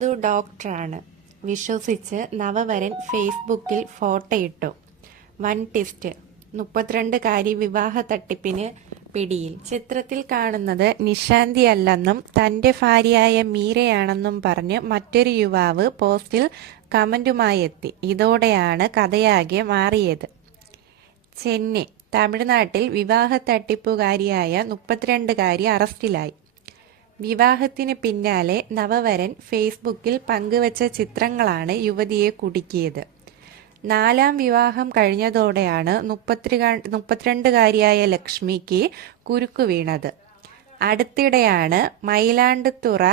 ഡോക്ടറാണ് വിശ്വസിച്ച് നവവരൻ ഫേസ്ബുക്കിൽ ഫോട്ടോയിട്ടു. വൻ ട്വിസ്റ്റ്, 32കാരി വിവാഹ തട്ടിപ്പിന് പിടിയിൽ. ചിത്രത്തിൽ കാണുന്നത് നിശാന്തിയല്ലെന്നും തന്റെ ഭാര്യയായ മീരയാണെന്നും പറഞ്ഞ് മറ്റൊരു യുവാവ് പോസ്റ്റിൽ കമന്റുമായെത്തി. ഇതോടെയാണ് കഥയാകെ മാറിയത്. ചെന്നൈ, തമിഴ്നാട്ടിൽ വിവാഹ തട്ടിപ്പുകാരിയായ 32കാരി അറസ്റ്റിലായി. വിവാഹത്തിന് പിന്നാലെ നവവരൻ ഫേസ്ബുക്കിൽ പങ്കുവച്ച ചിത്രങ്ങളാണ് യുവതിയെ കുടുക്കിയത്. 4ാം വിവാഹം കഴിഞ്ഞതോടെയാണ് 32കാരിയായ ലക്ഷ്മിക്ക് കുരുക്കു വീണത്. അടുത്തിടെയാണ് മയിലാടുതുറ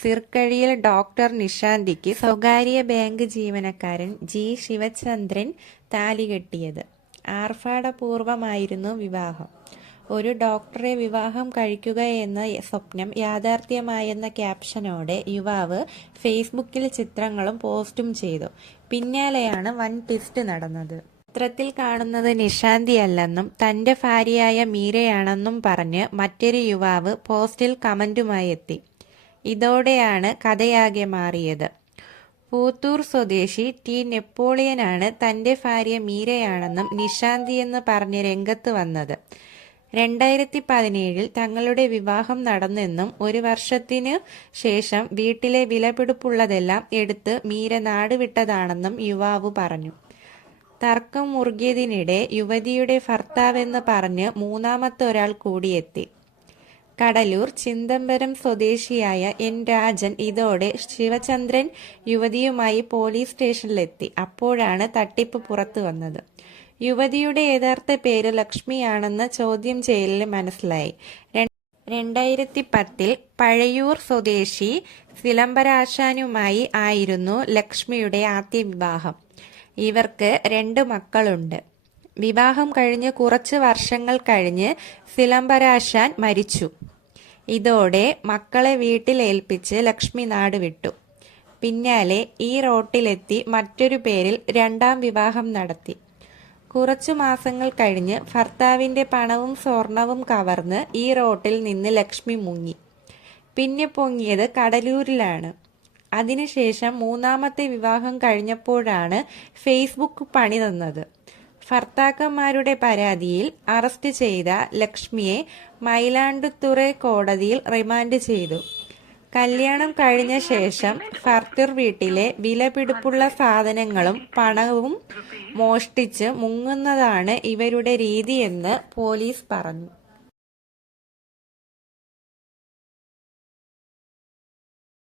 സിർക്കഴിയിൽ ഡോക്ടർ നിശാന്തിക്ക് സ്വകാര്യ ബാങ്ക് ജീവനക്കാരൻ ജി ശിവചന്ദ്രൻ താലികെട്ടിയത്. ആർഭാടപൂർവമായിരുന്നു വിവാഹം. ഒരു ഡോക്ടറെ വിവാഹം കഴിക്കുക എന്ന സ്വപ്നം യാഥാർത്ഥ്യമായെന്ന ക്യാപ്ഷനോടെ യുവാവ് ഫേസ്ബുക്കിൽ ചിത്രങ്ങളും പോസ്റ്റും ചെയ്തു. പിന്നാലെയാണ് വൻ ട്വിസ്റ്റ് നടന്നത്. ചിത്രത്തിൽ കാണുന്നത് നിശാന്തിയല്ലെന്നും തന്റെ ഭാര്യയായ മീരയാണെന്നും പറഞ്ഞ് മറ്റൊരു യുവാവ് പോസ്റ്റിൽ കമന്റുമായി എത്തി. ഇതോടെയാണ് കഥയാകെ മാറിയത്. പൂത്തൂർ സ്വദേശി ടി നെപ്പോളിയനാണ് തന്റെ ഭാര്യ മീരയാണെന്നും നിശാന്തിയെന്ന് പറഞ്ഞ് രംഗത്ത് വന്നത്. 2017 തങ്ങളുടെ വിവാഹം നടന്നെന്നും 1 വർഷത്തിനു ശേഷം വീട്ടിലെ വിലപിടിപ്പുള്ളതെല്ലാം എടുത്ത് മീര നാടുവിട്ടതാണെന്നും യുവാവ് പറഞ്ഞു. തർക്കം മുറുകിയതിനിടെ യുവതിയുടെ ഭർത്താവെന്ന് പറഞ്ഞ് മൂന്നാമത്തെ ഒരാൾ കൂടിയെത്തി. കടലൂർ ചിദംബരം സ്വദേശിയായ എൻ രാജൻ ഇതോടെ ശിവചന്ദ്രൻ യുവതിയുമായി പോലീസ് സ്റ്റേഷനിലെത്തി. അപ്പോഴാണ് തട്ടിപ്പ് പുറത്തു വന്നത്. യുവതിയുടെ യഥാർത്ഥ പേര് ലക്ഷ്മിയാണെന്ന് ചോദ്യം ചെയ്യലിൽ മനസ്സിലായി. 2010 പഴയൂർ സ്വദേശി സിലമ്പരാശാനുമായി ആയിരുന്നു ലക്ഷ്മിയുടെ ആദ്യ വിവാഹം. ഇവർക്ക് 2 മക്കളുണ്ട്. വിവാഹം കഴിഞ്ഞ് കുറച്ച് വർഷങ്ങൾ കഴിഞ്ഞ് സിലമ്പരാശാൻ മരിച്ചു. ഇതോടെ മക്കളെ വീട്ടിൽ ഏൽപ്പിച്ച് ലക്ഷ്മി നാടുവിട്ടു. പിന്നാലെ ഈ റോട്ടിലെത്തി മറ്റൊരു പേരിൽ 2ാം വിവാഹം നടത്തി. കുറച്ചു മാസങ്ങൾ കഴിഞ്ഞ് ഭർത്താവിന്റെ പണവും സ്വർണവും കവർന്ന് ഈ റോട്ടിൽ നിന്ന് ലക്ഷ്മി മുങ്ങി. പിന്നെ പൊങ്ങിയത് കടലൂരിലാണ്. അതിനുശേഷം 3ാമത്തെ വിവാഹം കഴിഞ്ഞപ്പോഴാണ് ഫേസ്ബുക്ക് പണി തന്നത്. ഭർത്താക്കന്മാരുടെ പരാതിയിൽ അറസ്റ്റ് ചെയ്ത ലക്ഷ്മിയെ മയിലാടുതുറ കോടതിയിൽ റിമാൻഡ് ചെയ്തു. കല്യാണം കഴിഞ്ഞ ശേഷം ഭർത്തൃ വീട്ടിലെ വിലപിടിപ്പുള്ള സാധനങ്ങളും പണവും മോഷ്ടിച്ച് മുങ്ങുന്നതാണ് ഇവരുടെ രീതിയെന്ന് പോലീസ് പറഞ്ഞു.